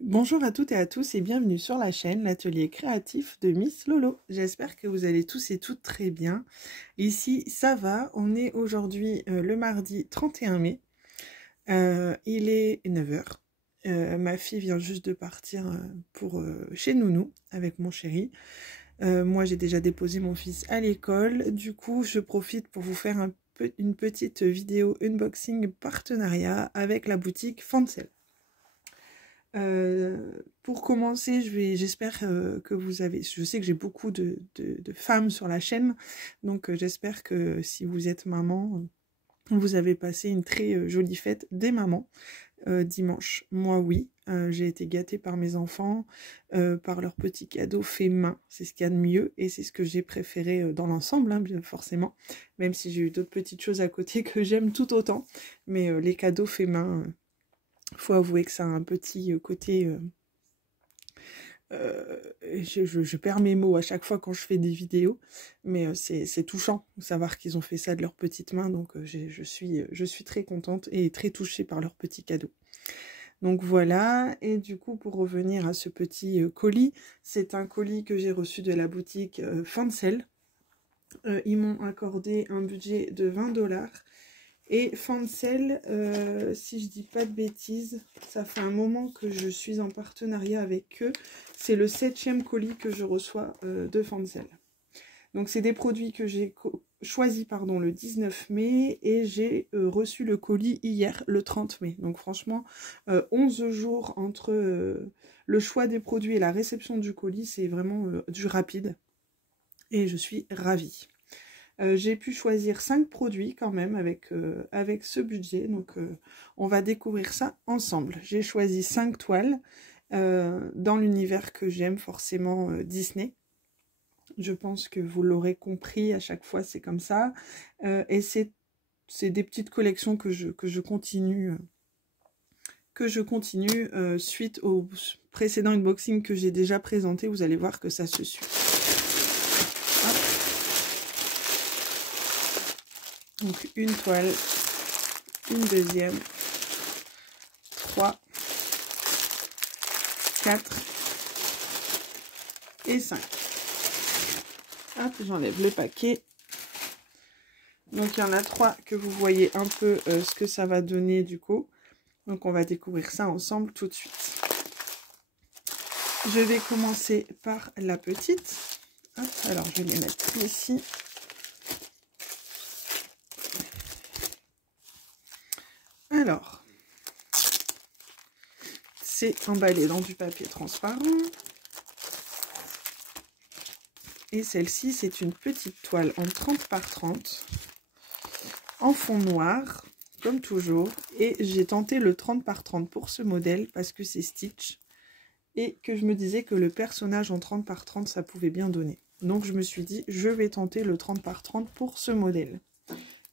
Bonjour à toutes et à tous et bienvenue sur la chaîne, l'atelier créatif de Miss Lolo. J'espère que vous allez tous et toutes très bien. Ici, ça va. On est aujourd'hui le mardi 31 mai. Il est 9 heures. Ma fille vient juste de partir pour chez Nounou avec mon chéri. Moi, j'ai déjà déposé mon fils à l'école. Du coup, je profite pour vous faire une petite vidéo unboxing partenariat avec la boutique Fancel. Pour commencer, j'espère que vous avez... Je sais que j'ai beaucoup de femmes sur la chaîne, donc j'espère que si vous êtes maman, vous avez passé une très jolie fête des mamans dimanche. Moi, oui, j'ai été gâtée par mes enfants, par leurs petits cadeaux faits main. C'est ce qu'il y a de mieux et c'est ce que j'ai préféré dans l'ensemble, hein, bien forcément, même si j'ai eu d'autres petites choses à côté que j'aime tout autant. Mais les cadeaux faits main... faut avouer que ça a un petit côté... je perds mes mots à chaque fois quand je fais des vidéos, mais c'est touchant de savoir qu'ils ont fait ça de leurs petites mains, donc je suis très contente et très touchée par leurs petits cadeaux. Donc voilà, et du coup pour revenir à ce petit colis, c'est un colis que j'ai reçu de la boutique Fancel. Ils m'ont accordé un budget de 20 $. Et Fancel, si je dis pas de bêtises, ça fait un moment que je suis en partenariat avec eux. C'est le 7e colis que je reçois de Fancel. Donc c'est des produits que j'ai choisis le 19 mai et j'ai reçu le colis hier, le 30 mai. Donc franchement, 11 jours entre le choix des produits et la réception du colis, c'est vraiment du rapide. Et je suis ravie. J'ai pu choisir 5 produits quand même avec ce budget, donc on va découvrir ça ensemble. J'ai choisi 5 toiles dans l'univers que j'aime forcément, Disney. Je pense que vous l'aurez compris, à chaque fois c'est comme ça. Et c'est des petites collections que je continue suite au précédent unboxing que j'ai déjà présenté. Vous allez voir que ça se suit. Donc une toile, une deuxième, 3, 4 et 5. Hop, j'enlève le paquet. Donc il y en a 3 que vous voyez un peu ce que ça va donner du coup. Donc on va découvrir ça ensemble tout de suite. Je vais commencer par la petite. Hop, alors je vais les mettre ici. Alors, c'est emballé dans du papier transparent. Et celle-ci, c'est une petite toile en 30 par 30, en fond noir, comme toujours. Et j'ai tenté le 30 par 30 pour ce modèle, parce que c'est Stitch. Et que je me disais que le personnage en 30 par 30, ça pouvait bien donner. Donc je me suis dit, je vais tenter le 30 par 30 pour ce modèle.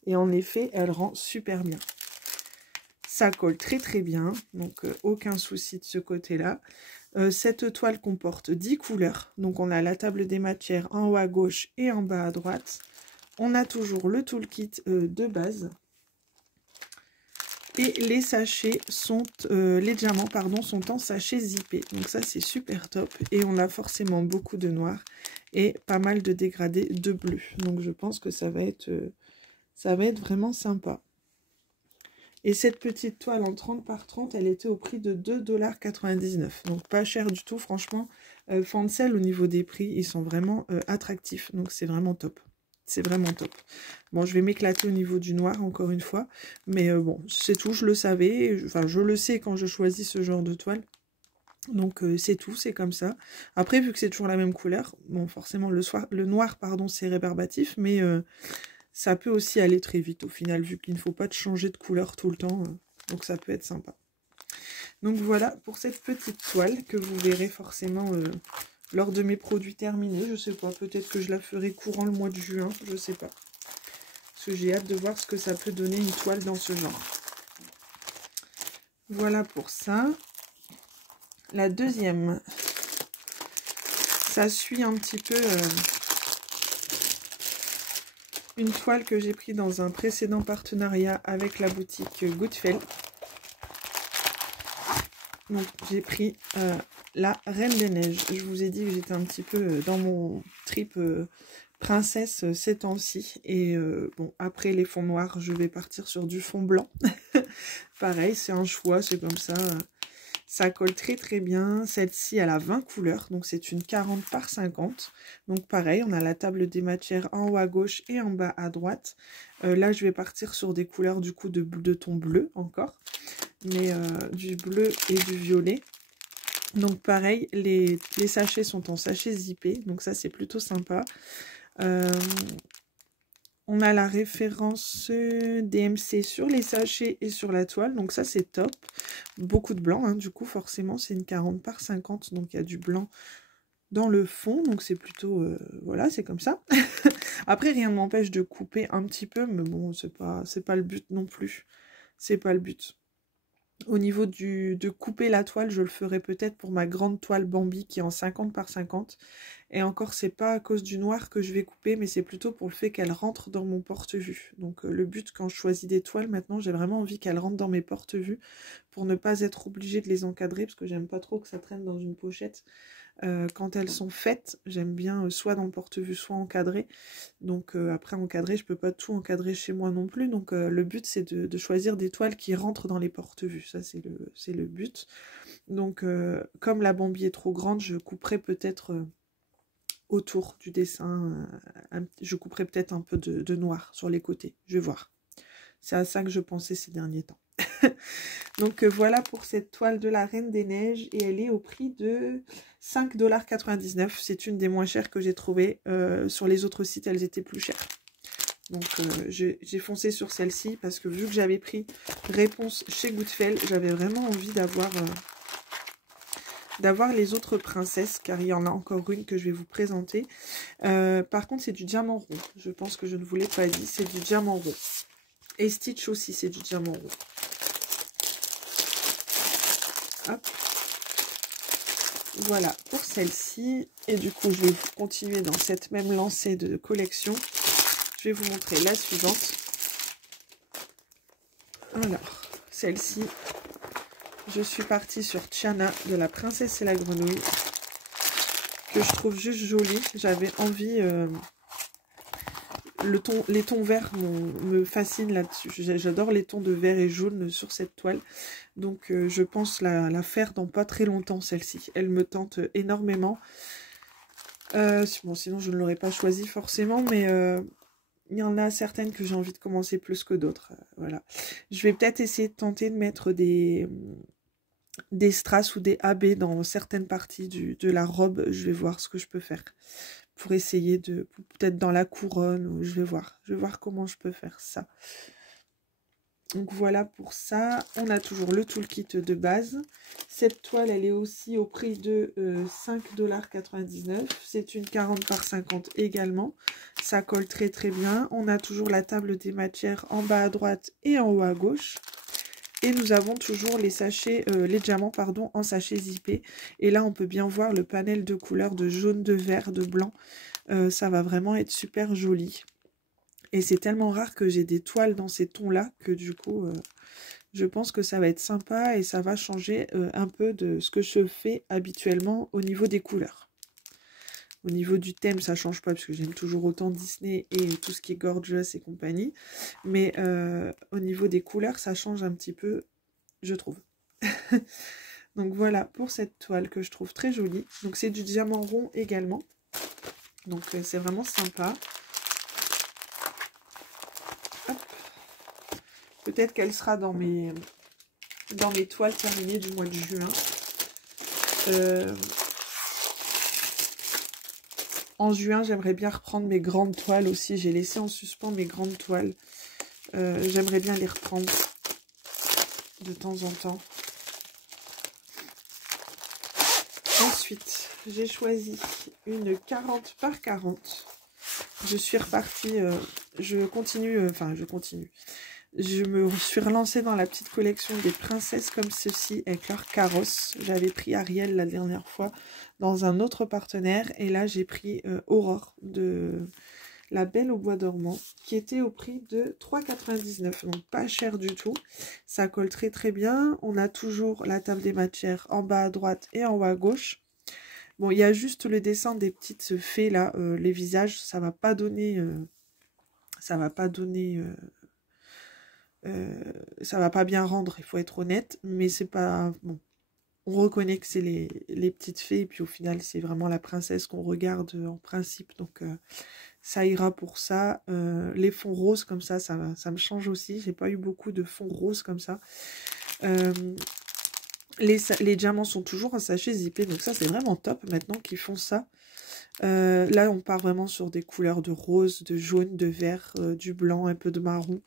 Et en effet, elle rend super bien. Ça colle très très bien, donc aucun souci de ce côté-là. Cette toile comporte 10 couleurs, donc on a la table des matières en haut à gauche et en bas à droite. On a toujours le toolkit de base. Et les sachets sont, les diamants sont en sachets zippés, donc ça c'est super top. Et on a forcément beaucoup de noir et pas mal de dégradés de bleu, donc je pense que ça va être vraiment sympa. Et cette petite toile en 30 par 30, elle était au prix de 2,99 $. Donc pas cher du tout, franchement. Fancel, au niveau des prix, ils sont vraiment attractifs. Donc c'est vraiment top. C'est vraiment top. Bon, je vais m'éclater au niveau du noir, encore une fois. Mais bon, c'est tout, je le savais. Enfin, je le sais quand je choisis ce genre de toile. Donc c'est tout, c'est comme ça. Après, vu que c'est toujours la même couleur, bon, forcément, le noir, c'est rébarbatif, mais... ça peut aussi aller très vite au final, vu qu'il ne faut pas changer de couleur tout le temps. Donc ça peut être sympa. Donc voilà pour cette petite toile que vous verrez forcément lors de mes produits terminés. Je sais pas, peut-être que je la ferai courant le mois de juin, je sais pas. Parce que j'ai hâte de voir ce que ça peut donner une toile dans ce genre. Voilà pour ça. La deuxième, ça suit un petit peu... une toile que j'ai pris dans un précédent partenariat avec la boutique Goodfell. Donc j'ai pris la Reine des Neiges. Je vous ai dit que j'étais un petit peu dans mon trip princesse ces temps-ci. Et bon, après les fonds noirs, je vais partir sur du fond blanc. Pareil, c'est un choix, c'est comme ça. Ça colle très très bien. Celle-ci, elle a 20 couleurs, donc c'est une 40 par 50. Donc pareil, on a la table des matières en haut à gauche et en bas à droite. Là, je vais partir sur des couleurs du coup de ton bleu encore. Mais du bleu et du violet. Donc pareil, les sachets sont en sachets zippés, donc ça c'est plutôt sympa. On a la référence DMC sur les sachets et sur la toile, donc ça c'est top. Beaucoup de blanc, hein, du coup forcément c'est une 40 par 50, donc il y a du blanc dans le fond, donc c'est plutôt, voilà, c'est comme ça. Après rien ne m'empêche de couper un petit peu, mais bon c'est pas le but non plus, c'est pas le but. Au niveau de couper la toile, je le ferai peut-être pour ma grande toile Bambi qui est en 50 par 50. Et encore, c'est pas à cause du noir que je vais couper, mais c'est plutôt pour le fait qu'elle rentre dans mon porte-vue. Donc le but, quand je choisis des toiles, maintenant, j'ai vraiment envie qu'elles rentrent dans mes porte-vues pour ne pas être obligée de les encadrer, parce que j'aime pas trop que ça traîne dans une pochette. Quand elles sont faites, j'aime bien soit dans le porte-vue, soit encadré. Donc après encadré, je peux pas tout encadrer chez moi non plus. Donc le but c'est de choisir des toiles qui rentrent dans les porte-vues. Ça c'est le but. Donc comme la Bambi est trop grande, je couperai peut-être autour du dessin, je couperai peut-être un peu de noir sur les côtés. Je vais voir. C'est à ça que je pensais ces derniers temps. Donc voilà pour cette toile de la Reine des Neiges et elle est au prix de 5,99 $. C'est une des moins chères que j'ai trouvées. Sur les autres sites, elles étaient plus chères. Donc j'ai foncé sur celle-ci parce que vu que j'avais pris réponse chez Goodfellow, j'avais vraiment envie d'avoir les autres princesses, car il y en a encore une que je vais vous présenter. Par contre, c'est du diamant rond. Je pense que je ne vous l'ai pas dit, c'est du diamant rond. Et Stitch aussi, c'est du diamant rond. Hop. Voilà pour celle-ci. Et du coup, je vais continuer dans cette même lancée de collection. Je vais vous montrer la suivante. Alors, celle-ci, je suis partie sur Tiana de la Princesse et la Grenouille, que je trouve juste jolie. J'avais envie... les tons verts me fascinent là-dessus. J'adore les tons de vert et jaune sur cette toile. Donc je pense la faire dans pas très longtemps, celle-ci. Elle me tente énormément. Bon, sinon je ne l'aurais pas choisie forcément, mais il y en a certaines que j'ai envie de commencer plus que d'autres. Voilà. Je vais peut-être essayer de tenter de mettre des strass ou des AB dans certaines parties de la robe. Je vais voir ce que je peux faire. Pour essayer de, peut-être dans la couronne, ou je vais voir comment je peux faire ça. Donc voilà pour ça, on a toujours le toolkit de base. Cette toile, elle est aussi au prix de 5,99 $. C'est une 40 par 50 également. Ça colle très très bien. On a toujours la table des matières en bas à droite et en haut à gauche. Et nous avons toujours les sachets, les diamants pardon, en sachets zippés. Et là, on peut bien voir le panel de couleurs de jaune, de vert, de blanc. Ça va vraiment être super joli. Et c'est tellement rare que j'ai des toiles dans ces tons-là que du coup, je pense que ça va être sympa et ça va changer un peu de ce que je fais habituellement au niveau des couleurs. Au niveau du thème, ça change pas parce que j'aime toujours autant Disney et tout ce qui est gorgeous et compagnie. Mais au niveau des couleurs, ça change un petit peu, je trouve. Donc voilà pour cette toile que je trouve très jolie. Donc c'est du diamant rond également. Donc c'est vraiment sympa. Peut-être qu'elle sera dans mes toiles terminées du mois de juin. En juin, j'aimerais bien reprendre mes grandes toiles aussi. J'ai laissé en suspens mes grandes toiles. J'aimerais bien les reprendre de temps en temps. Ensuite, j'ai choisi une 40 par 40. Je suis repartie, je continue. Je me suis relancée dans la petite collection des princesses comme ceci avec leur carrosse. J'avais pris Ariel la dernière fois dans un autre partenaire. Et là, j'ai pris Aurore de la Belle au bois dormant, qui était au prix de 3,99 €, donc pas cher du tout. Ça colle très très bien. On a toujours la table des matières en bas à droite et en haut à gauche. Bon, il y a juste le dessin des petites fées là, les visages, ça va pas donner, ça va pas donner, ça va pas bien rendre, il faut être honnête, mais c'est pas bon. On reconnaît que c'est les petites fées, et puis au final, c'est vraiment la princesse qu'on regarde en principe, donc ça ira pour ça. Les fonds roses comme ça me change aussi. J'ai pas eu beaucoup de fonds roses comme ça. Les diamants sont toujours en sachet zippé, donc ça c'est vraiment top maintenant qu'ils font ça. Là on part vraiment sur des couleurs de rose, de jaune, de vert, du blanc, un peu de marron.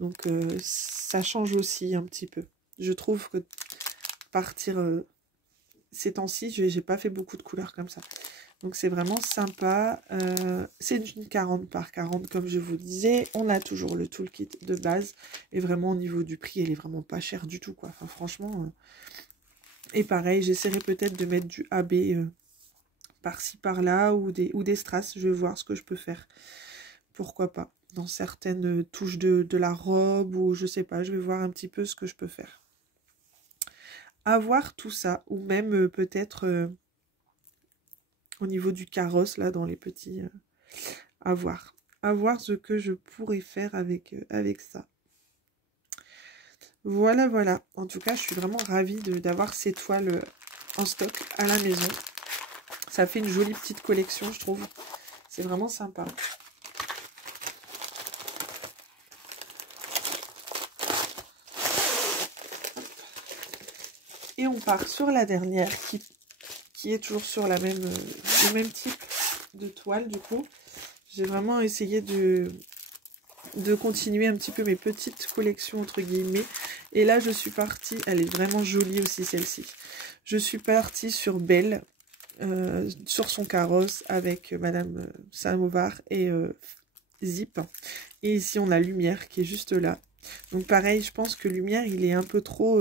Donc ça change aussi un petit peu. Je trouve que partir ces temps-ci, j'ai pas fait beaucoup de couleurs comme ça. Donc c'est vraiment sympa. C'est une 40 par 40 comme je vous disais. On a toujours le toolkit de base. Et vraiment au niveau du prix, elle est vraiment pas chère du tout, quoi. Enfin franchement. Et pareil, j'essaierai peut-être de mettre du AB par-ci par-là ou des strass. Je vais voir ce que je peux faire. Pourquoi pas. Dans certaines touches de la robe ou je sais pas. Je vais voir un petit peu ce que je peux faire. À voir tout ça. Ou même peut-être... au niveau du carrosse, là, dans les petits... à voir. À voir ce que je pourrais faire avec ça. Voilà, voilà. En tout cas, je suis vraiment ravie d'avoir ces toiles en stock à la maison. Ça fait une jolie petite collection, je trouve. C'est vraiment sympa. Et on part sur la dernière qui est toujours sur le même type de toile, du coup. J'ai vraiment essayé de continuer un petit peu mes petites collections, entre guillemets. Et là, je suis partie, elle est vraiment jolie aussi, celle-ci. Je suis partie sur Belle, sur son carrosse, avec Madame Samovar et Zip. Et ici, on a Lumière qui est juste là. Donc pareil, je pense que Lumière, il est un peu trop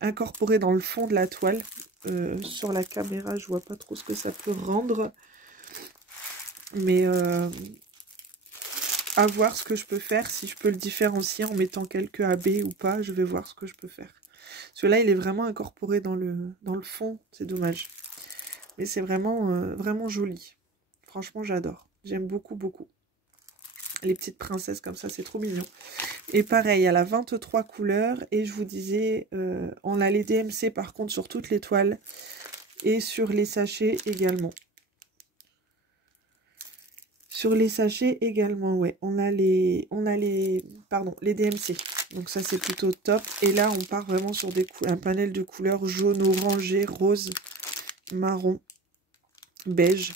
incorporé dans le fond de la toile. Sur la caméra, je vois pas trop ce que ça peut rendre. Mais à voir ce que je peux faire, si je peux le différencier en mettant quelques AB ou pas, je vais voir ce que je peux faire. Celui-là, il est vraiment incorporé dans le fond, c'est dommage. Mais c'est vraiment, vraiment joli. Franchement, j'adore. J'aime beaucoup, beaucoup. Les petites princesses comme ça, c'est trop mignon. Et pareil, elle a 23 couleurs. Et je vous disais, on a les DMC par contre sur toutes les toiles. Et sur les sachets également. Sur les sachets également, ouais. On a les DMC. Donc ça, c'est plutôt top. Et là, on part vraiment sur un panel de couleurs jaune, orangé, rose, marron, beige.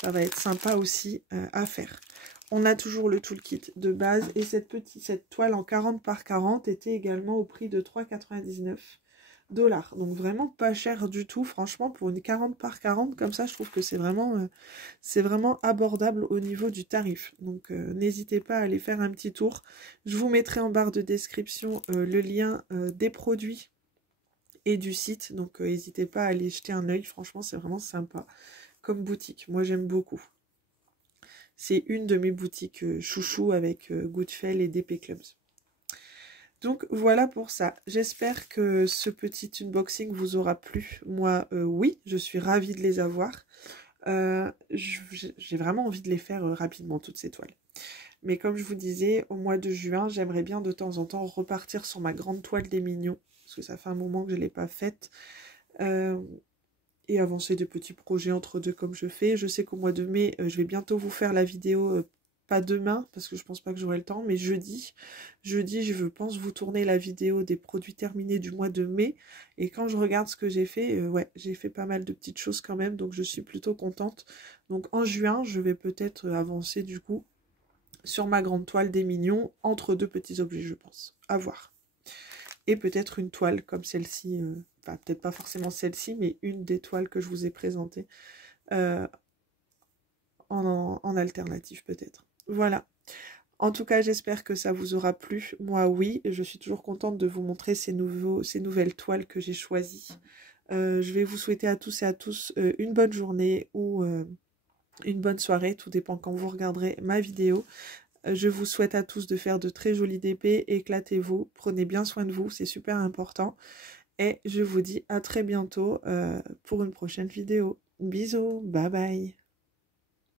Ça va être sympa aussi à faire. On a toujours le toolkit de base. Et cette toile en 40 par 40 était également au prix de 3,99 $. Donc vraiment pas cher du tout. Franchement, pour une 40 par 40, comme ça, je trouve que c'est vraiment abordable au niveau du tarif. Donc n'hésitez pas à aller faire un petit tour. Je vous mettrai en barre de description le lien des produits et du site. Donc n'hésitez pas à aller jeter un œil. Franchement, c'est vraiment sympa comme boutique. Moi, j'aime beaucoup. C'est une de mes boutiques chouchou avec Goodfell et DP Clubs. Donc voilà pour ça. J'espère que ce petit unboxing vous aura plu. Moi, oui, je suis ravie de les avoir. J'ai vraiment envie de les faire rapidement, toutes ces toiles. Mais comme je vous disais, au mois de juin, j'aimerais bien de temps en temps repartir sur ma grande toile des mignons. Parce que ça fait un moment que je ne l'ai pas faite. Et avancer de petits projets entre deux comme je fais. Je sais qu'au mois de mai, je vais bientôt vous faire la vidéo, pas demain, parce que je pense pas que j'aurai le temps, mais jeudi. Jeudi, je pense vous tourner la vidéo des produits terminés du mois de mai. Et quand je regarde ce que j'ai fait, ouais, j'ai fait pas mal de petites choses quand même, donc je suis plutôt contente. Donc en juin, je vais peut-être avancer du coup sur ma grande toile des mignons, entre deux petits objets, je pense. À voir. Et peut-être une toile comme celle-ci, enfin peut-être pas forcément celle-ci, mais une des toiles que je vous ai présentées en alternative peut-être. Voilà. En tout cas, j'espère que ça vous aura plu. Moi, oui, je suis toujours contente de vous montrer ces nouvelles toiles que j'ai choisies. Je vais vous souhaiter à tous et à tous une bonne journée ou une bonne soirée, tout dépend quand vous regarderez ma vidéo. Je vous souhaite à tous de faire de très jolies DP, éclatez-vous, prenez bien soin de vous, c'est super important. Et je vous dis à très bientôt pour une prochaine vidéo. Bisous, bye bye.